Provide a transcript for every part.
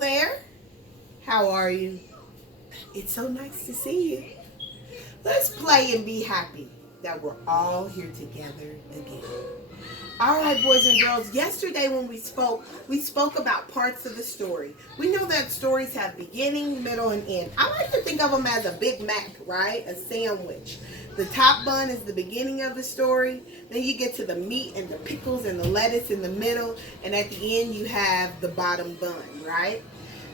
there. How are you? It's so nice to see you. Let's play and be happy that we're all here together again. All right, boys and girls, yesterday when we spoke about parts of the story. We know that stories have beginning, middle, and end. I like to think of them as a Big Mac, right? A sandwich. The top bun is the beginning of the story. Then you get to the meat and the pickles and the lettuce in the middle. And at the end, you have the bottom bun, right?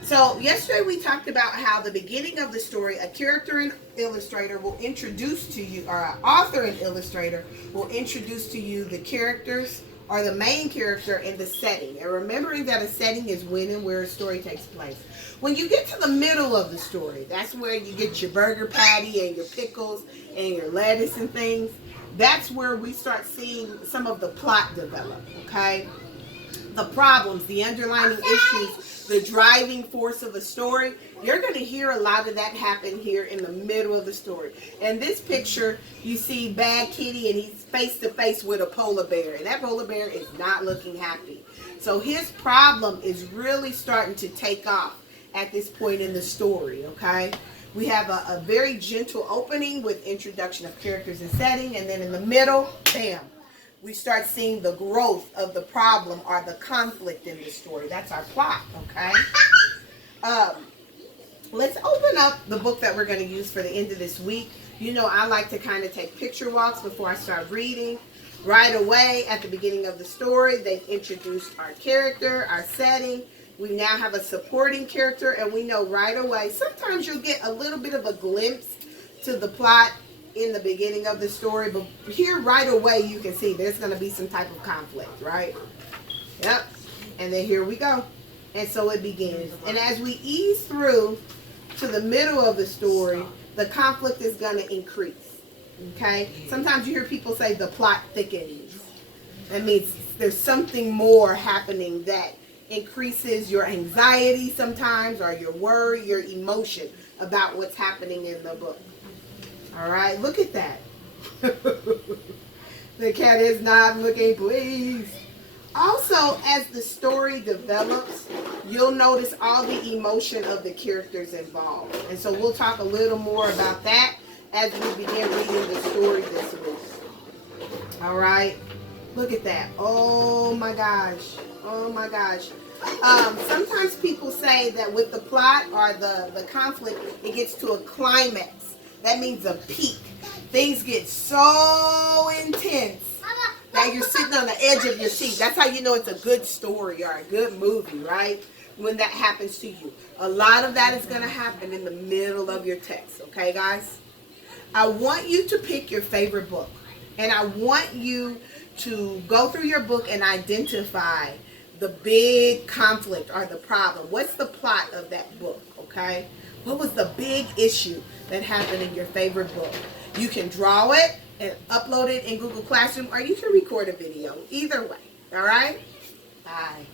So yesterday we talked about how the beginning of the story, a character and illustrator will introduce to you, or an author and illustrator will introduce to you the characters or the main character and the setting. And remembering that a setting is when and where a story takes place. When you get to the middle of the story, that's where you get your burger patty and your pickles and your lettuce and things. That's where we start seeing some of the plot develop, okay? The problems, the underlying issues, the driving force of the story, you're going to hear a lot of that happen here in the middle of the story. In this picture, you see Bad Kitty, and he's face to face with a polar bear, and that polar bear is not looking happy. So his problem is really starting to take off at this point in the story, okay? We have a very gentle opening with introduction of characters and setting, and then in the middle, bam, we start seeing the growth of the problem or the conflict in the story. That's our plot, okay? Let's open up the book that we're going to use for the end of this week. You know, I like to kind of take picture walks before I start reading. Right away, at the beginning of the story, they've introduced our character, our setting. We now have a supporting character, and we know right away, sometimes you'll get a little bit of a glimpse to the plot in the beginning of the story, but here right away you can see there's going to be some type of conflict, right? Yep. And then here we go. And so it begins. And as we ease through to the middle of the story, the conflict is going to increase. Okay? Sometimes you hear people say the plot thickens. That means there's something more happening that increases your anxiety sometimes, or your worry, your emotion about what's happening in the book. All right, look at that. The cat is not looking pleased. Also, as the story develops, you'll notice all the emotion of the characters involved. And so we'll talk a little more about that as we begin reading the story this week. All right, look at that. Oh my gosh. Oh my gosh. Sometimes people say that with the plot or the conflict, it gets to a climax. That means a peak. Things get so intense that you're sitting on the edge of your seat. That's how you know it's a good story or a good movie, right? When that happens to you. A lot of that is going to happen in the middle of your text, okay, guys? I want you to pick your favorite book. And I want you to go through your book and identify the big conflict or the problem. What's the plot of that book, okay? What was the big issue that happened in your favorite book? You can draw it and upload it in Google Classroom, or you can record a video. Either way, all right? Bye.